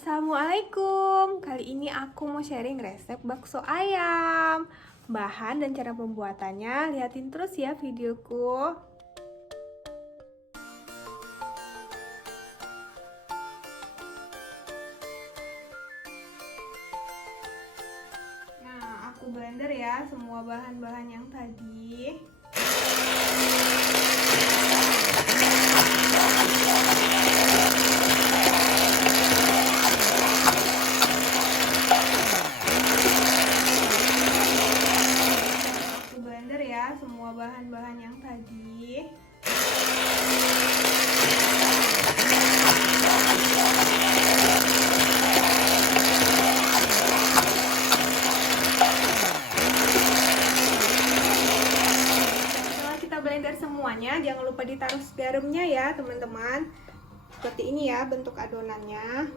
Assalamualaikum. Kali ini aku mau sharing resep bakso ayam. Bahan dan cara pembuatannya liatin terus ya videoku. Nah, aku blender ya semua bahan-bahan yang tadi. Semua bahan-bahan yang tadi. Setelah kita blender semuanya, jangan lupa ditaruh garamnya ya teman-teman. Seperti ini ya bentuk adonannya.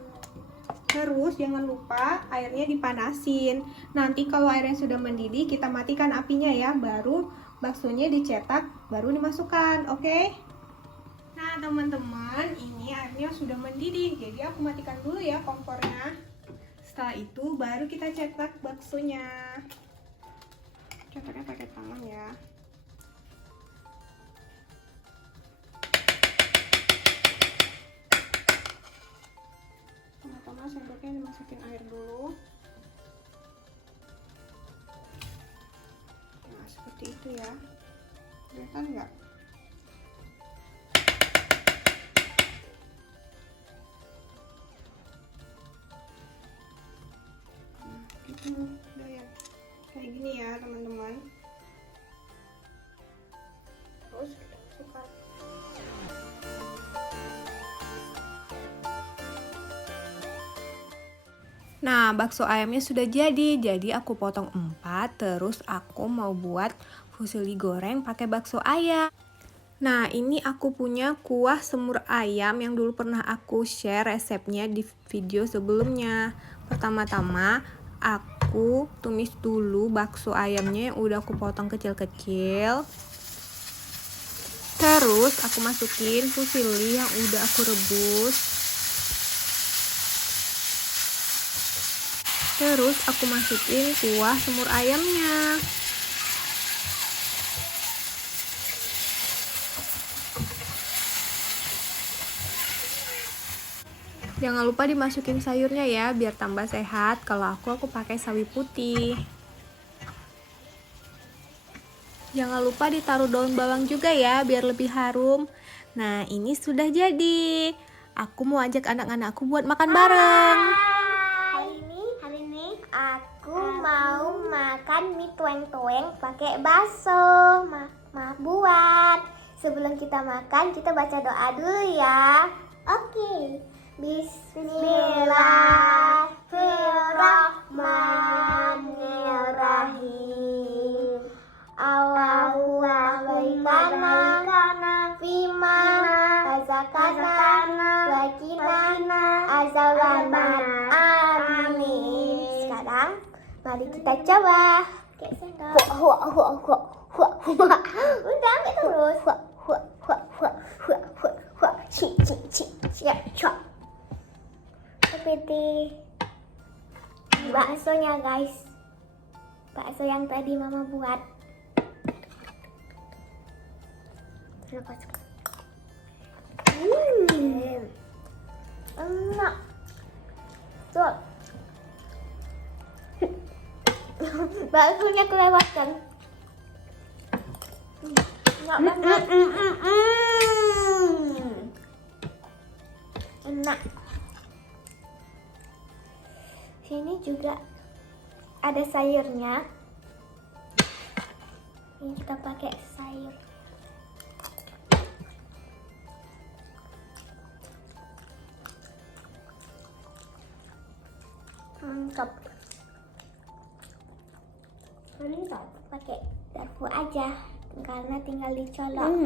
Terus jangan lupa airnya dipanasin. Nanti kalau airnya sudah mendidih, kita matikan apinya ya. Baru baksonya dicetak, baru dimasukkan. Oke? Nah teman-teman, ini airnya sudah mendidih. Jadi aku matikan dulu ya kompornya. Setelah itu baru kita cetak baksonya. Cetaknya pakai tangan ya. Pertama sendoknya dimasukin air dulu. Nah seperti itu ya, kelihatan nggak? Nah itu udah ya, kayak gini ya teman-teman. Terus kita masukkan. Nah, bakso ayamnya sudah jadi aku potong 4, terus aku mau buat fusili goreng pakai bakso ayam. Nah, ini aku punya kuah semur ayam yang dulu pernah aku share resepnya di video sebelumnya. Pertama-tama, aku tumis dulu bakso ayamnya yang udah aku potong kecil-kecil. Terus aku masukin fusili yang udah aku rebus. Terus aku masukin kuah semur ayamnya. Jangan lupa dimasukin sayurnya ya, biar tambah sehat. Kalau aku pakai sawi putih. Jangan lupa ditaruh daun bawang juga ya, biar lebih harum. Nah, ini sudah jadi. Aku mau ajak anak-anakku buat makan bareng. Aku mau makan mie tueng-tueng pakai bakso. Buat. Sebelum kita makan, kita baca doa dulu ya. Oke. Bismillahirrahmanirrahim. Allahumma fima razaqtana wa qina azabannar. Amin. Sekarang mari kita coba. Kayak sendok. Udah ambil terus. Seperti baksonya guys. Bakso yang tadi mama buat. Enak. Tuh. Baksonya kelewatan. Enak banget. Enak. Sini juga ada sayurnya. Ini kita pakai sayur. Mantap. Mantap. Pakai garpu aja, karena tinggal dicolok.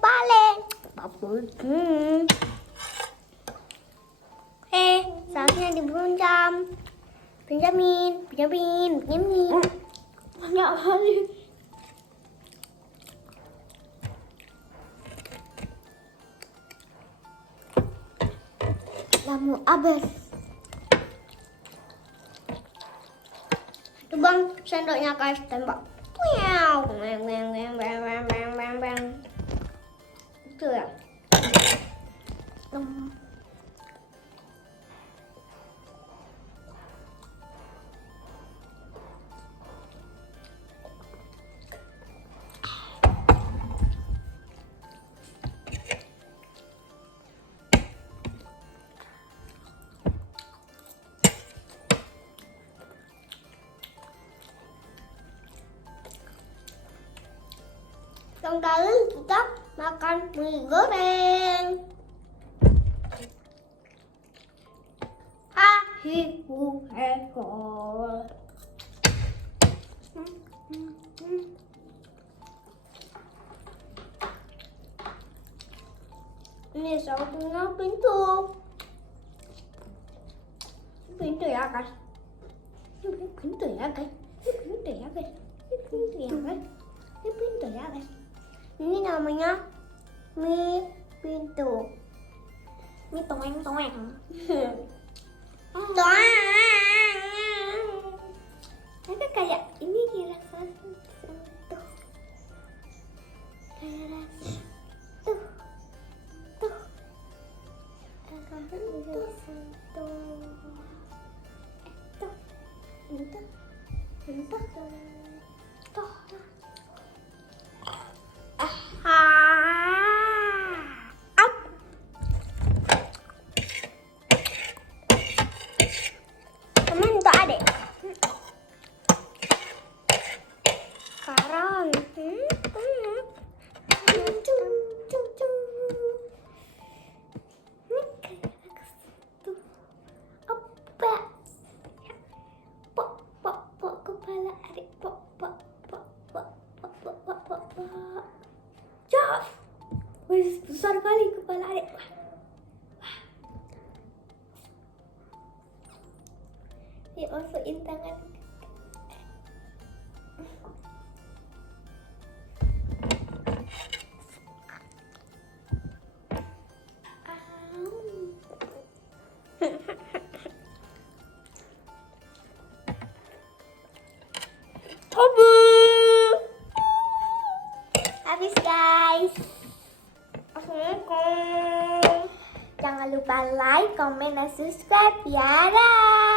balik. Pergi. Saatnya dibunjam. Benjamin. Banyak kali. Kamu abis. Itu bang, sendoknya guys tembak. Wow. Bang. Itu ya. Sekarang kita makan mie goreng. Hahihu hekol. Ini satunya pintu. Pintu ya guys. Pintu ya guys. Ini namanya mie pintu. Mie toeng. Ada kayak ini kira sentuh. Kayak rasa tuh. Teman untuk adik. Sekarang. Pok kepala adik. Pok. Jauh. Besar kali kepala adik. Dia masukin tangan. Habis guys. Assalamualaikum. Jangan lupa like, comment, dan subscribe ya. Dah.